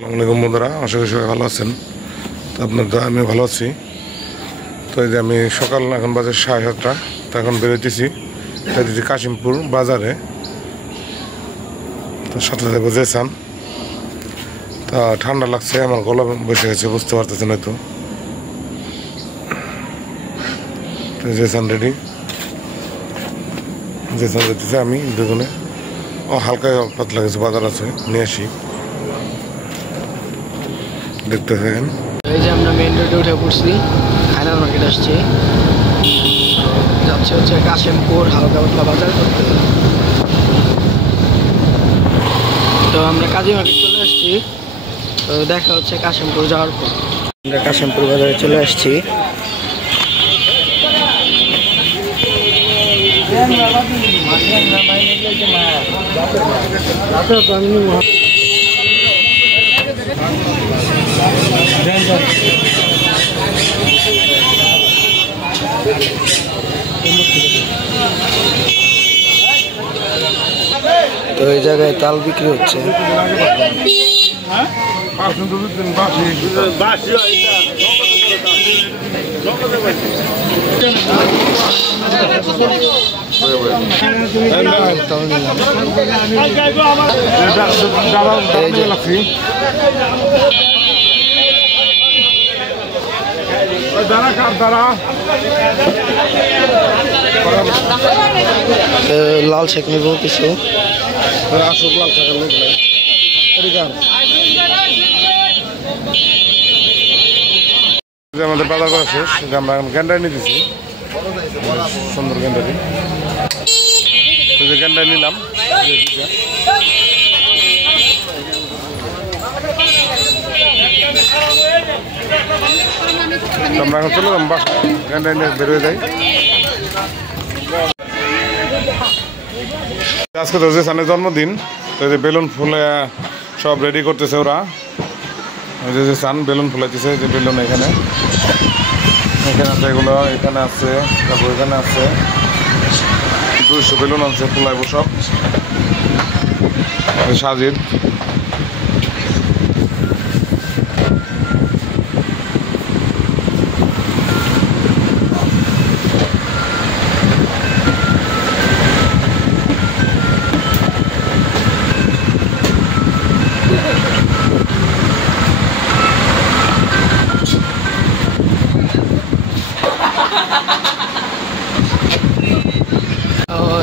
আসসালামু আলাইকুম বন্ধুরা, আশা করি সবাই ভালো আছেন। তো আপনার তো আমিও ভালো আছি। তো এই যে আমি সকাল এখন বাজে 7:30, তো এখন বেরোতেছি কাশিমপুর বাজারে। তো সাথে সাথে বুঝেছেন, তা ঠান্ডা লাগছে, আমার গলা বসে গেছে, বুঝতে পারতেছেন হয়তো। তো জেসান রেডি, জেসান যেতেছে, আমি দুজনে হালকা পাতলা কিছু বাজার আছে, নিয়ে আসি, দেখতে থাকেন। এই যে আমরা মেইন রোডে উঠে পড়ছি, ফাইনাল মার্কেট আসছি, যাচ্ছে হচ্ছে কাশিমপুর হালকা পাতলা বাজার করতে। তো আমরা কাজী মার্কেট চলে আসছি, তো দেখা হচ্ছে কাশিমপুর যাওয়ার পর। আমরা কাশিমপুর বাজারে চলে আসছি। তো এই জায়গায় তাল বিক্রি হচ্ছে। লাল শেখ নিব কিছু, আসুক, লাল শাকের লোক নাই। আমাদের বাজার করা শেষ, আমরা এখন গ্যান্ডারি নিতেছি, সুন্দর গ্যান্ডারি। গ্যান্ডারি নিলাম, আমরা এখন চলে যাবো বাস, গ্যান্ডারি নিয়ে বের হয়ে যাই। আজকে তো জেসানের জন্মদিন, তো এই যে বেলুন ফুলে সব রেডি করতেছে ওরা। ওই যে সান বেলুন ফুলাইতেছে, যে বেলুন এখানে এখানে আছে, এগুলো এখানে আছে, তারপর এখানে আছে 200 বেলুন আছে, ফুলাইব সব সাজিদ।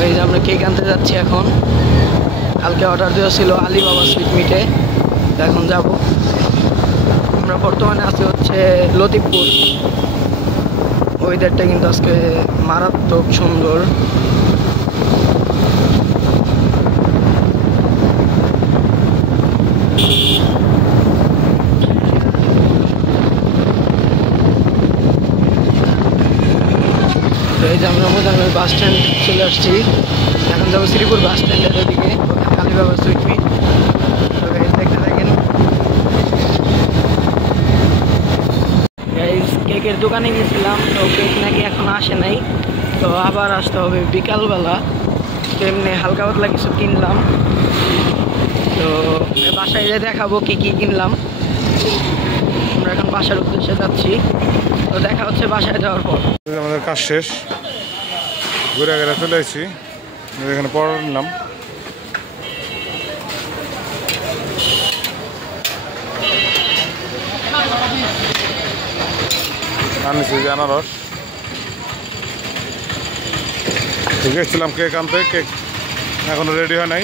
এই যে আমরা কেক আনতে যাচ্ছি এখন। কালকে অর্ডার দেওয়া ছিল আলিবাবা সুইট মিটে, এখন যাব। আমরা বর্তমানে আছি হচ্ছে লতিফপুর। ওয়েদারটা কিন্তু আজকে মারাত্মক সুন্দর। এই যে আমরা মোজামের বাস স্ট্যান্ড চলে আসছি, এখন যাবো শ্রীপুর বাস স্ট্যান্ডের ওদিকে, আলিবাবা সুইট মিট। দেখতে থাকেন। কেকের দোকানে গিয়েছিলাম, তো কেক নাকি এখন আসে নাই, তো আবার আসতে হবে বিকালবেলা। তো এমনি হালকা পাতলা কিছু কিনলাম, তো বাসায় যেয়ে দেখাবো কি কি কিনলাম। আমরা এখন বাসার উদ্দেশ্যে যাচ্ছি, তো দেখা হচ্ছে বাসায় যাওয়ার পর। আমাদের কাজ শেষ, ঘুরে ঘুরে চলে আসছি, এখানে পড়া নিলাম। আনিছি যে আনারস, গেছিলাম কেক আনতে, কেক এখনো রেডি হয় নাই,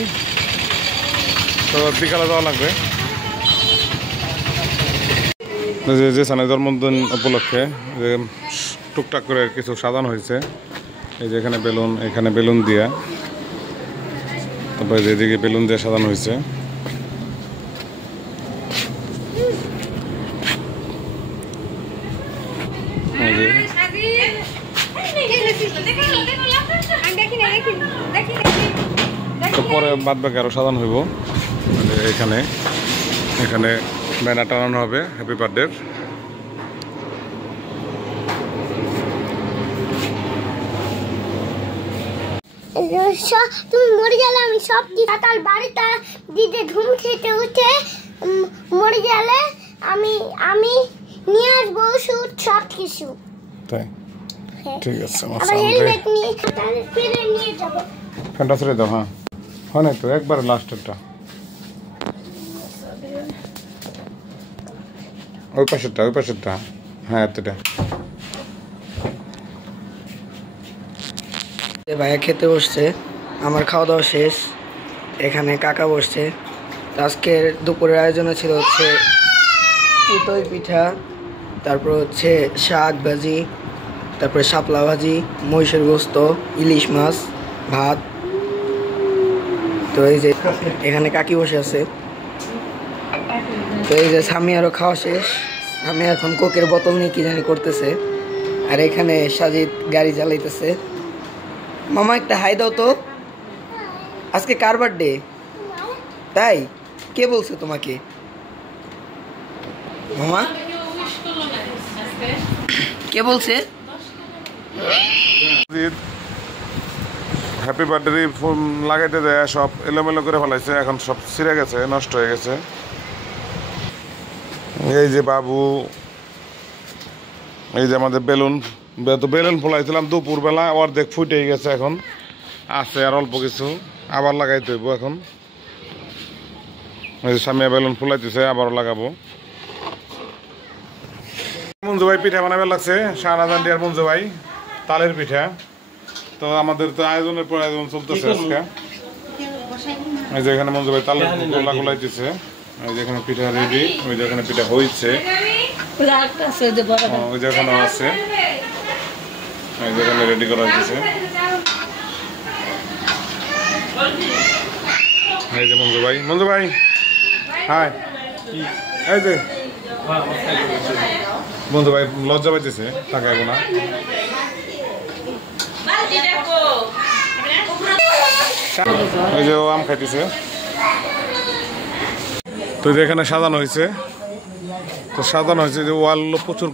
তো বিকালে যাওয়া লাগবে। যে সানের জন্মদিন উপলক্ষে যে টুকটাক করে কিছু সাজানো হয়েছে। এই যে এখানে বেলুন দিয়া, তারপরে যেদিকে বেলুন দিয়ে সাজানো হয়েছে। তো পরে বাদ বাকি আরো সাজানো হইব। এখানে এখানে ব্যানার টানানো হবে হ্যাপি বার্থডে। তুমি মরে গেলে আমি সব সকাল 12টা দিতে ঘুম খেতে উঠে মরে গেলে আমি আমি নিয়ে আসবো ওষুধ সব কিছু। তাই ঠিক আছে আবার হেলমেট নিয়ে ফিরে নিয়ে যাবো। ফ্যানটা ছেড়ে দাও। হ্যাঁ হয় না একটু একবার লাস্টেরটা ওই পাশেরটা হ্যাঁ এতটা ভাইয়া খেতে বসছে, আমার খাওয়া দাওয়া শেষ। এখানে কাকা বসছে। আজকের দুপুরের আয়োজনে ছিল হচ্ছে চিতই পিঠা, তারপর হচ্ছে শাক ভাজি, তারপরে শাপলা ভাজি, মহিষের গোস্ত, ইলিশ মাছ, ভাত। তো এই যে এখানে কাকি বসে আছে। তো এই যে স্বামী আরও খাওয়া শেষ। আমি এখন কোকের বোতল নিয়ে কি জানি করতেছে। আর এখানে সাজিদ গাড়ি চালাইতেছে। মামা একটা হাই দাও তো। আজকে কার বার্থডে? তাই কে বলছে তোমাকে? মামা কে বলছে? হ্যাপি বার্থডে ফোন লাগাইতে দেয় সব এলোমেলো করে ফেলাইছে, এখন সব ছিঁড়ে গেছে, নষ্ট হয়ে গেছে। এই যে বাবু, এই যে আমাদের বেলুন ফোলাইছিলাম দুপুরবেলা, অর্ধেক ফুটেই গেছে, এখন আছে আর অল্প কিছু, আবার লাগাইতে হইব এখন। এই যে সামনে বেলুন ফুলাইতেছে, আবারও লাগাবো। মঞ্জু ভাই পিঠা বানাবে লাগছে, শাহনাজান আর মঞ্জু ভাই তালের পিঠা। তো আমাদের তো আয়োজনের পর আয়োজন চলতেছে আজকে। এই যে এখানে মঞ্জু ভাই তালের গোলা গোলাইতেছে, এই যে এখানে পিঠা রেডি, ওই যে এখানে পিঠা হয়েছে, ওই যে এখানে আছে, এই যে এখানে রেডি করা হয়েছে। এই যে মঞ্জু ভাই হাই, এই যে মঞ্জু ভাই লজ্জা পাইতেছে, তাকাইব না। এই যে ও আম খাইতেছে। তো এখানে সাজানো হয়েছে, যে ওয়াল প্রচুর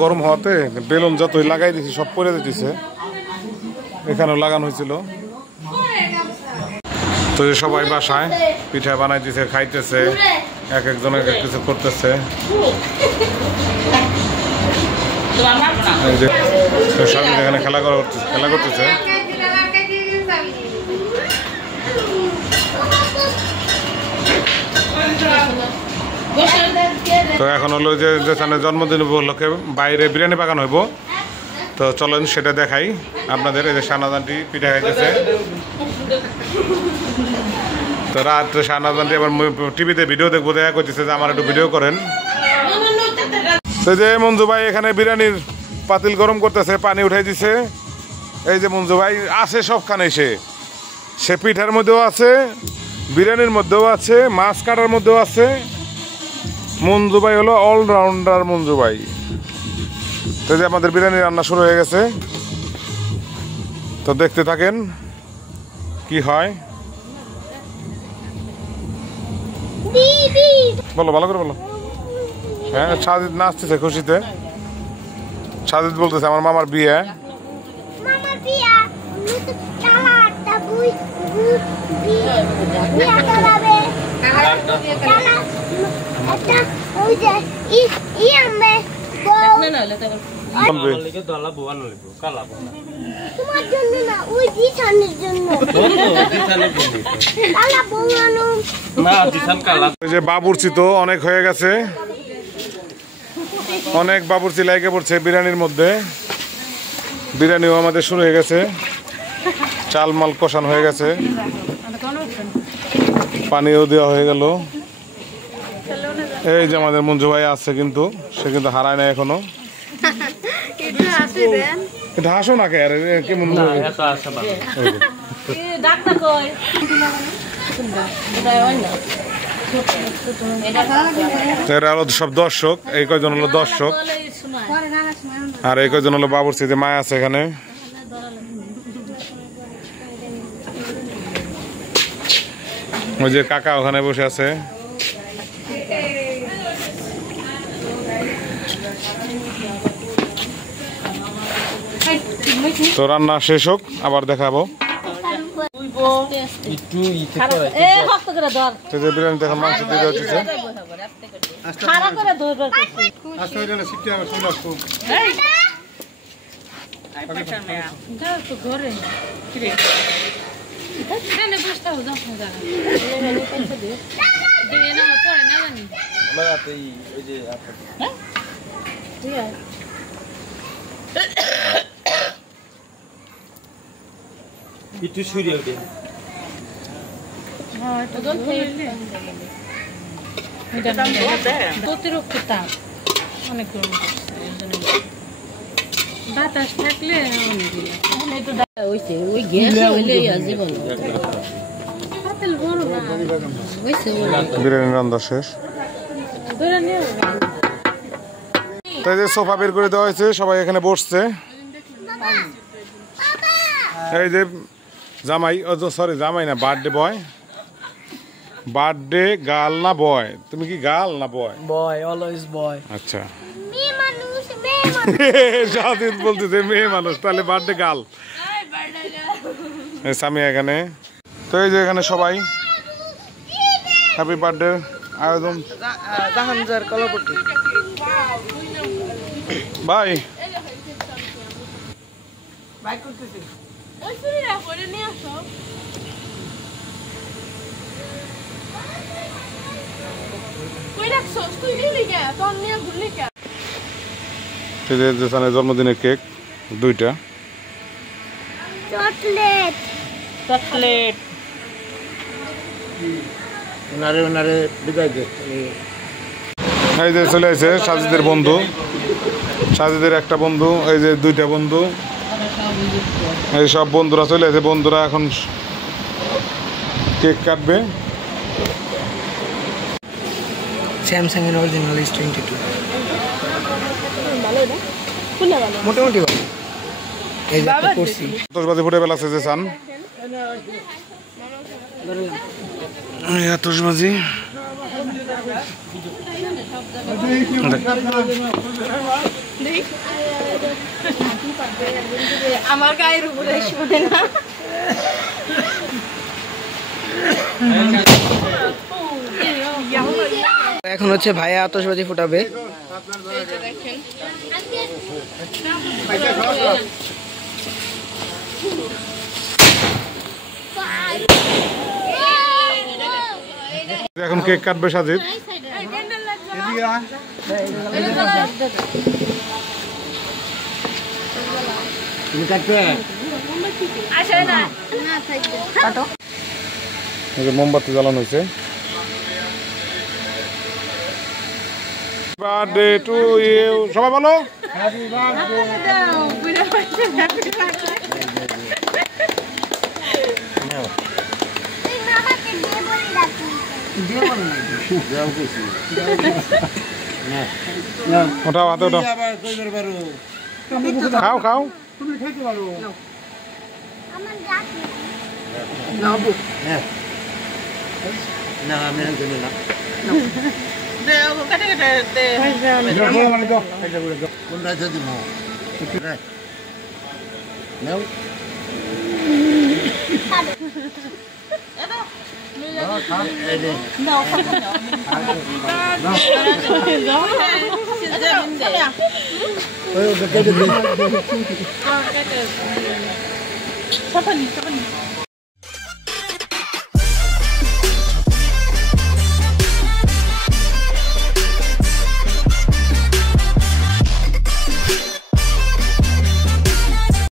গরম হওয়াতে বেলুন যতই লাগাই দিয়েছি সব পরে দিতেছে। এখানেও লাগানো হয়েছিল। তো সবাই বাসায় পিঠা বানাইতেছে, খাইতেছে, এক একজন এক এক কিছু করতেছে। সামনে এখানে খেলা করতেছে। তো এখন হলো যে জন্মদিন উপলক্ষে বাইরে বিরিয়ানি পাকানো হইব। তো চলেন সেটা দেখাই আপনাদের। এই যে শাহনাজানটি পিঠা খাইতেছে। তো রাত্রে শাহনাজানটি আবার টিভিতে ভিডিও দেখবো, দেখা করতেছে যে আমার একটু ভিডিও করেন। তো যে মঞ্জু ভাই এখানে বিরিয়ানির পাতিল গরম করতেছে, পানি উঠাই দিছে। এই যে মঞ্জু ভাই আছে সবখানে, সে পিঠার মধ্যেও আছে, বিরিয়ানির মধ্যেও আছে, মাছ কাটার মধ্যেও আছে। মঞ্জু ভাই হলো অলরাউন্ডার মঞ্জু ভাই। তো যে আমাদের বিরিয়ানি রান্না শুরু হয়ে গেছে, তো দেখতে থাকেন কি হয়। বলো, ভালো করে বলো। হ্যাঁ, সাজিদ নাচতেছে খুশিতে। সাজিদ বলতেছে আমার মামার বিয়ে। যে বাবুর্চি তো অনেক হয়ে গেছে, অনেক বাবুর্চি লাইকে পড়ছে বিরিয়ানির মধ্যে। বিরিয়ানিও আমাদের শুরু হয়ে গেছে, চাল মাল কষানো হয়ে গেছে, পানিও দেওয়া হয়ে গেল। এই যে আমাদের মঞ্জু ভাই আছে, কিন্তু সে কিন্তু হারায় না এখনো। এটা হাসো না কে, কেমন এরা হলো সব দর্শক, এই কয়জন হলো দর্শক, আর এই কয়জন হলো বাবুর্চি। যে মায়া আছে এখানে, ওই যে কাকা ওখানে বসে আছে। তো রান্না শেষ হোক, আবার দেখাবো। একটু এ হস্ত করে ধর তো যে বিরিয়ানি দেখেন মাংস দিয়ে দেওয়া হচ্ছে খাড়া করে ধর আজকে ওইখানে সিফটি আমি শুনে আসবো দাও তো ঘরে কিরে কেন বসতে হবে দাও না দিয়ে না পড়ে না জানি আমাতে ওই যে হ্যাঁ ঠিক আছে একটু সরিয়ে ওঠে হ্যাঁ এটা জল খেয়ে এটা অতিরিক্ত তাপ অনেক গরম বাতাস থাকলে ওই গ্যাস হইলে জীবন পাতিল বড় না হইছে বিরিয়ানি রান্না শেষ ধরে নিয়ে তাই যে সোফা বের করে দেওয়া হয়েছে সবাই এখানে বসছে এই যে জামাই সরি জামাই না বার্থডে বয় বার্থডে গার্ল না বয় তুমি কি গার্ল না বয় বয় অলওয়েজ বয় আচ্ছা মেয়ে মানুষ শাহিদ বলতেছে মেয়ে মানুষ তাহলে বার্থডে গার্ল স্বামী এখানে তো এই যে এখানে সবাই হ্যাপি বার্থডে আয়োজন জাহানজার কলাপট্টি ভাই বাইক করতেছি জন্মদিনের কেক দুইটা চকলেট চকলেট ওনারে বিদায় দে এই যে চলে আসে সাজিদের বন্ধু সাজিদের একটা বন্ধু এই যে দুইটা বন্ধু এই সব বন্ধুরা চলে আসে বন্ধুরা এখন কেক কাটবে স্যামসাং এর অরিজিনাল S22 মোটামুটি ভালো এই যে একটা করছি আতশবাজি ফুটে বেলাছে যে চান আতশবাজি আমার গায়ের উপরে শুনে না এখন হচ্ছে ভাইয়া আতশবাজি ফুটাবে এখন কেক কাটবে সাজিদ তুমি কাটবে এই যে মোমবাতি জ্বালানো হয়েছে বার্থডে টু ইউ সবাই বলো তুই মামাকে দিয়ে বলে ডাকি যাও কিছু ওঠাও হাতে ওঠাও আবার কইবার পারো খাও খাও আমার ডাকি না আমি জানি না কোন রাতে দিব নাও Siapa nih?